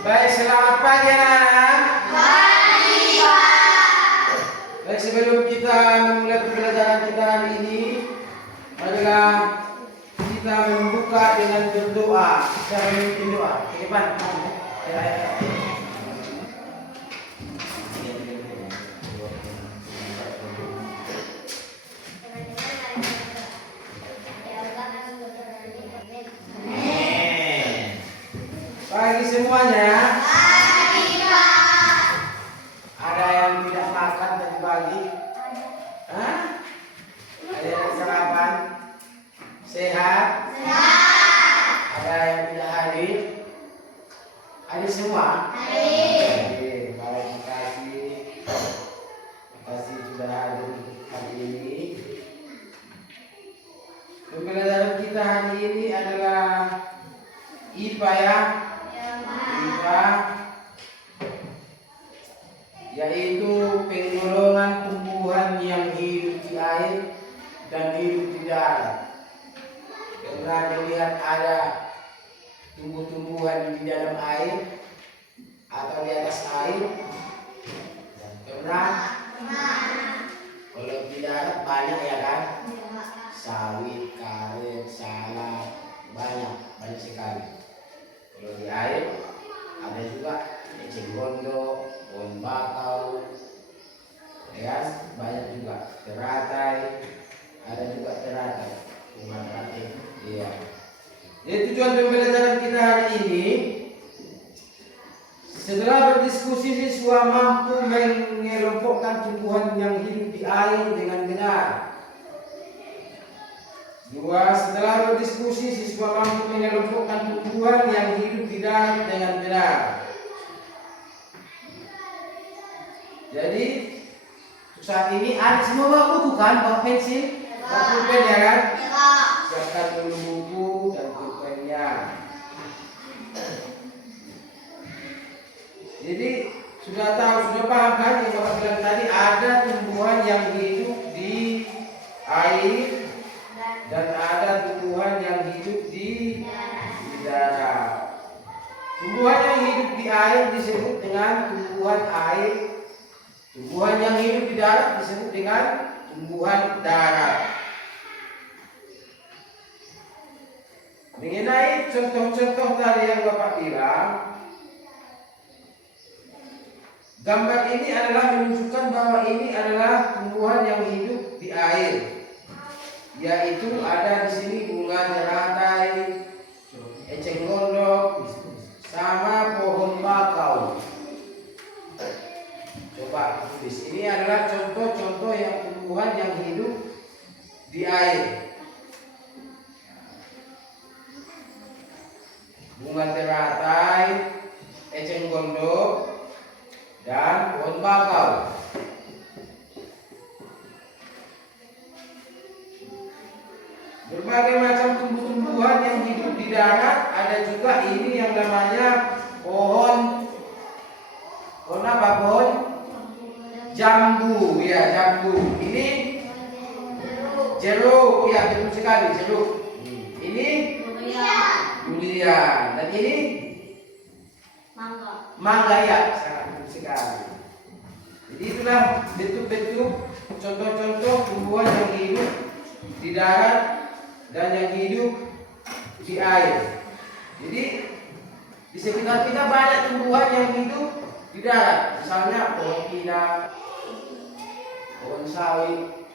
Baik, selamat pagi anak-anak. Pagi, Pak. Baik, sebelum kita memulai pembelajaran kita hari ini adalah kita membuka dengan berdoa. Kita memimpin doa. Oke, Pak. Pagi semuanya. Pagi, Pak. Ada yang tidak makan tadi pagi? Hah? Ada yang sarapan? Sehat? Sehat. Ada yang tidak hadir? Hadir semua? Hadir. Oke, baik, makasih. Makasih sudah hadir hari ini. Pembelajaran kita hari ini adalah IPA ya. IPA yaitu penggolongan tumbuhan yang hidup di air dan hidup di darat. Pernah dilihat ada tumbuh-tumbuhan di dalam air atau di atas air? Pernah? Kalau di darat banyak ya kan? Sawit, karet, salak, banyak sekali. Kalau di air ada juga eceng gondok, pohon bakau, ya banyak juga teratai, ada juga teratai, bunga teratai. Iya. Jadi tujuan pembelajaran kita hari ini, setelah berdiskusi siswa mampu mengelompokkan tumbuhan yang hidup di air dengan benar. Dua, setelah berdiskusi siswa mampu mengelompokkan tumbuhan yang hidup di darat dengan benar. Jadi saat ini ada semua bawa buku kan, bawa pensil, bawa pulpen ya kan? Siapkan dulu buku dan pulpennya. Jadi sudah tahu, sudah paham kan yang Bapak bilang tadi, ada tumbuhan yang hidup di air dan ada tumbuhan yang hidup di darat. Tumbuhan yang hidup di air disebut dengan tumbuhan air. Tumbuhan yang hidup di darat disebut dengan tumbuhan darat. Mengenai contoh-contoh tadi yang Bapak bilang, gambar ini adalah menunjukkan bahwa ini adalah tumbuhan yang hidup di air. Yaitu ada di sini bunga teratai, eceng gondok, sama pohon bakau. Coba tulis. Ini adalah contoh-contoh yang tumbuhan yang hidup di air. Bunga teratai, eceng gondok, dan pohon bakau. Berbagai macam tumbuh-tumbuhan yang hidup di darat, ada juga ini yang namanya pohon apa? Pohon jambu, ya jambu. Ini jeruk, ya betul sekali jeruk. Ini durian, dan ini mangga ya, sangat betul sekali. Jadi itulah bentuk-bentuk contoh-contoh tumbuhan yang hidup di darat dan yang hidup di air. Jadi di sekitar kita banyak tumbuhan yang hidup di darat. Misalnya pohon pinang, pohon sawit,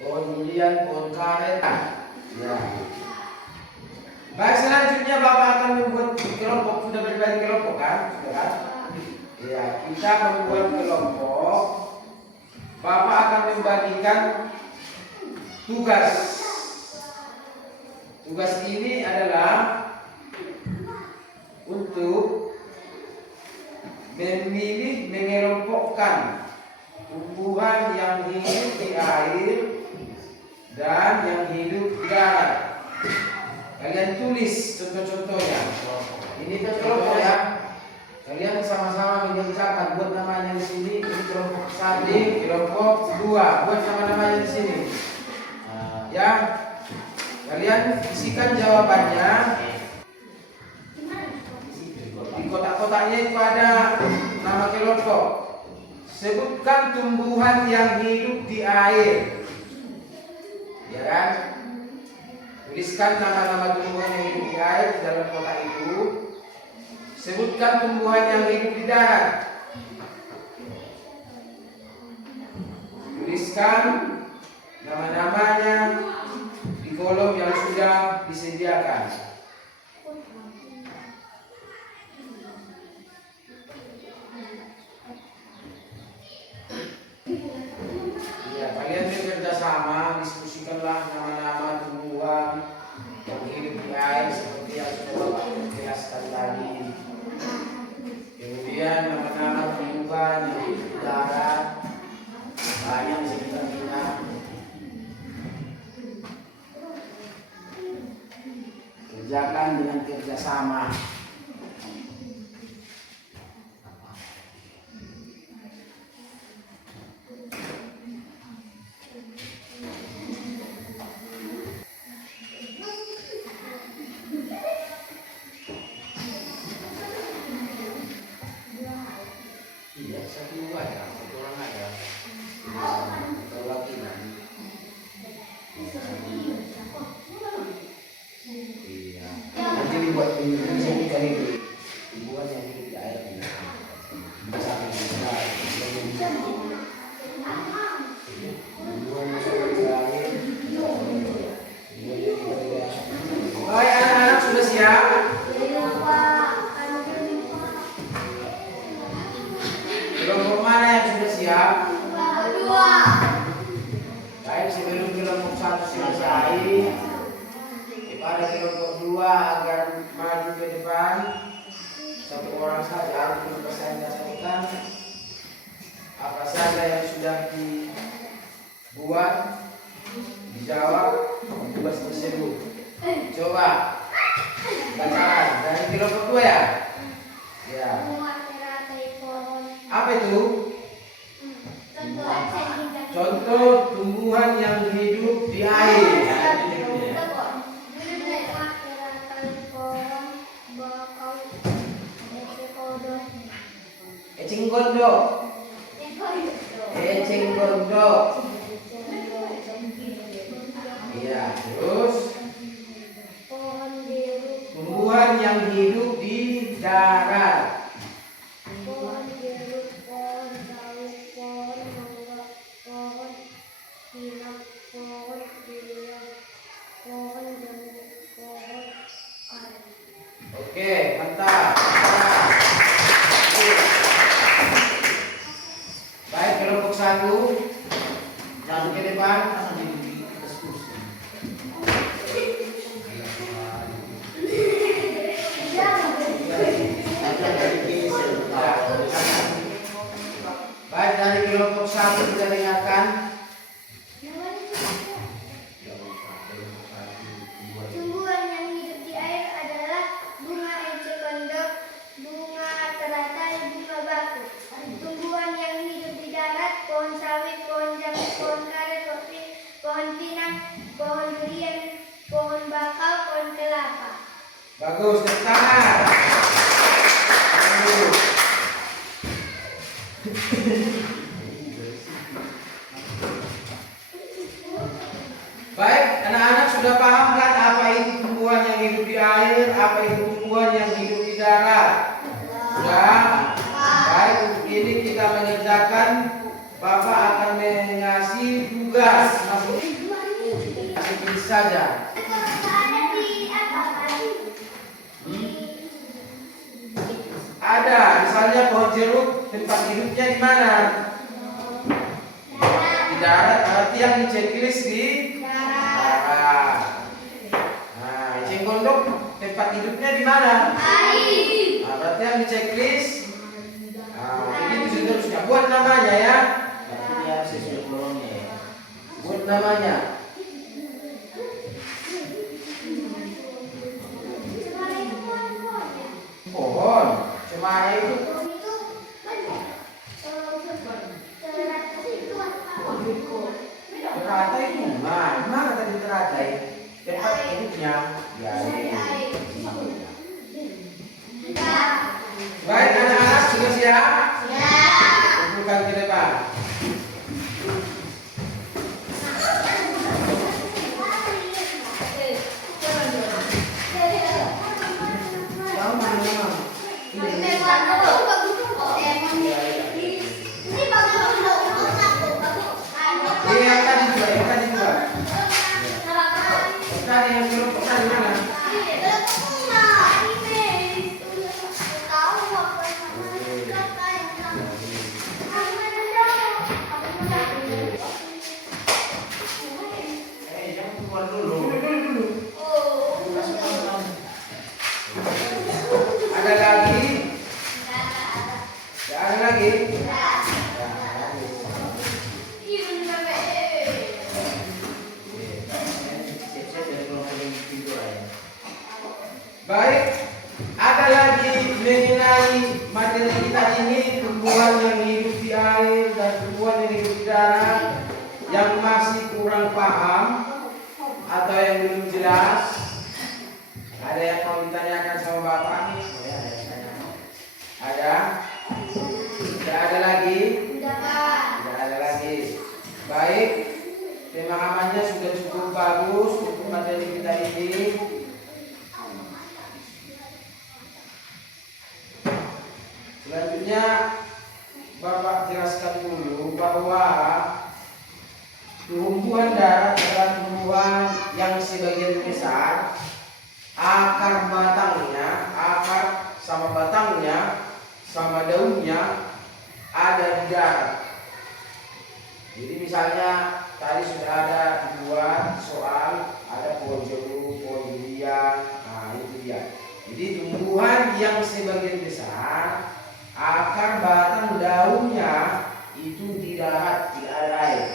pohon durian, pohon karet. Ya. Baik, selanjutnya Bapak akan membuat kelompok. Sudah berbagi kelompok kan? Sudah kan? Ya, kita membuat kelompok. Bapak akan membagikan tugas. Tugas ini adalah untuk memilih, mengelompokkan tumbuhan yang hidup di air dan yang hidup di darat. Kalian tulis contoh-contohnya. Ini kelompok ya. Kalian sama-sama mengerjakan, buat namanya di sini. Ini kelompok 1, kelompok 2. Buat nama-namanya di sini. Ya. Kalian isikan jawabannya. letaknya pada nama kelompok. Sebutkan tumbuhan yang hidup di air. Ya kan? Tuliskan nama-nama tumbuhan yang hidup di air di dalam kotak itu. Sebutkan tumbuhan yang hidup di darat. Tuliskan nama-namanya di kolom yang sudah disediakan. Ya, kalian bekerja sama, diskusikanlah nama-nama tumbuhan yang hidup di air seperti yang sudah Bapak jelaskan tadi. Kemudian nama-nama tumbuhan yang hidup di darat, banyak di sekitar kita. Kerjakan dengan kerjasama. Iya, satu aja, satu orang aja. Perwakilan. Iya. Nanti dibuat ini sini kali ini. Dibuat yang hidup di air ini. Bisa besar. Baik, anak-anak sudah siap? Kelompok mana yang sudah siap? Baik, sebelum kelompok 1 selesai, kepada kelompok 2 agar maju ke depan, satu orang saja untuk saya sampaikan apa saja yang sudah dibuat, dijawab, tugas tersebut. Coba bacakan dari kelompok 2 ya. Ya. Apa itu? Contoh tumbuhan yang hidup di air. Eceng gondok. Eceng gondok. Iya, terus tumbuhan yang hidup di darat. Pohon jeruk, pohon sawi, pohon mangga, pohon pinang, pohon durian, pohon jambu, pohon karet. Oke, mantap. Oke. Baik, kelompok 1 maju ke depan. Baik, dari kelompok 1 kita dengarkan. Tumbuhan yang hidup di air adalah bunga eceng gondok, bunga teratai, bunga baku. Tumbuhan yang hidup di darat, pohon sawit, pohon jambu, pohon karet, pohon pinang, pohon durian, pohon bakau, pohon kelapa. Bagus, tepuk tangan. Bagus. Baik, anak-anak sudah paham kan apa itu tumbuhan yang hidup di air, apa itu tumbuhan yang hidup di darat? Sudah? Baik, untuk ini kita mengerjakan. Bapak akan mengasih tugas sedikit saja. Ada, misalnya pohon jeruk, tempat hidupnya di mana? Di darat, berarti yang di checklist di darat. Nah, eceng gondok, tempat hidupnya di mana? Nah, berarti yang di checklist. Nah, begitu seterusnya. Buat namanya ya. Berarti dia sesuai kolomnya. Buat namanya. Pohon. Cemara itu. Teratai itu mana tadi teratai? Tempat hidupnya. Ya, ini. Baik, Yang tadi juga, yang tadi juga. Tadi yang suruh tadi mana? Jangan keluar dulu. Ada lagi? Ya, ada lagi? Baik, ada lagi mengenai materi kita ini, tumbuhan yang hidup di air dan tumbuhan yang hidup di darat, yang masih kurang paham atau yang belum jelas. Ada yang mau ditanyakan sama Bapak? Ada? Tidak ada lagi? Tidak ada lagi. Baik, pemahamannya sudah cukup bagus untuk materi kita ini. Selanjutnya Bapak jelaskan dulu bahwa tumbuhan darat adalah tumbuhan yang sebagian besar akar sama batangnya sama daunnya ada di darat. Jadi misalnya tadi sudah ada dua soal, ada pohon jeruk, pohon durian, nah itu dia. Jadi tumbuhan yang sebagian besar akar, batang, daunnya itu di darat, tidak ada air.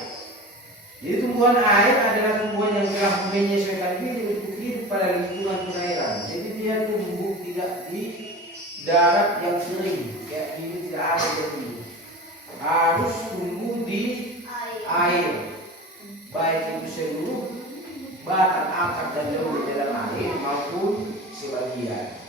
Jadi tumbuhan air adalah tumbuhan yang telah menyesuaikan diri untuk hidup pada lingkungan perairan. Jadi dia tumbuh tidak di darat yang kering, kayak ini tidak ada jadi. Harus tumbuh di air, baik itu seluruh batang, akar, dan daun di dalam air maupun sebagian.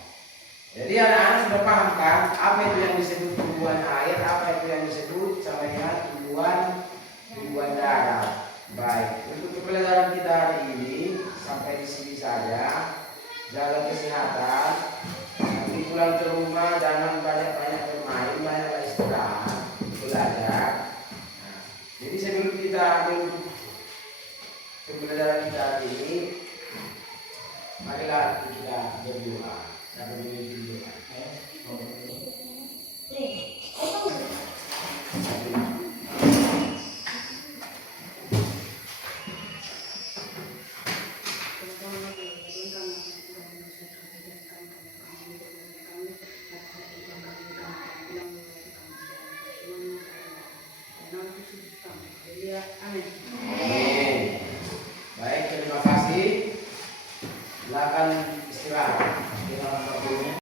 Jadi anak-anak sudah paham kan apa itu yang disebut tumbuhan air, apa itu yang disebut sama tumbuhan darat. Baik, untuk pembelajaran kita hari ini sampai di sini saja. Jaga kesehatan. Nanti pulang ke rumah jangan banyak-banyak bermain, banyak istirahat, belajar. Nah, jadi sebelum kita ambil pembelajaran kita hari ini, marilah kita berdoa. Amin.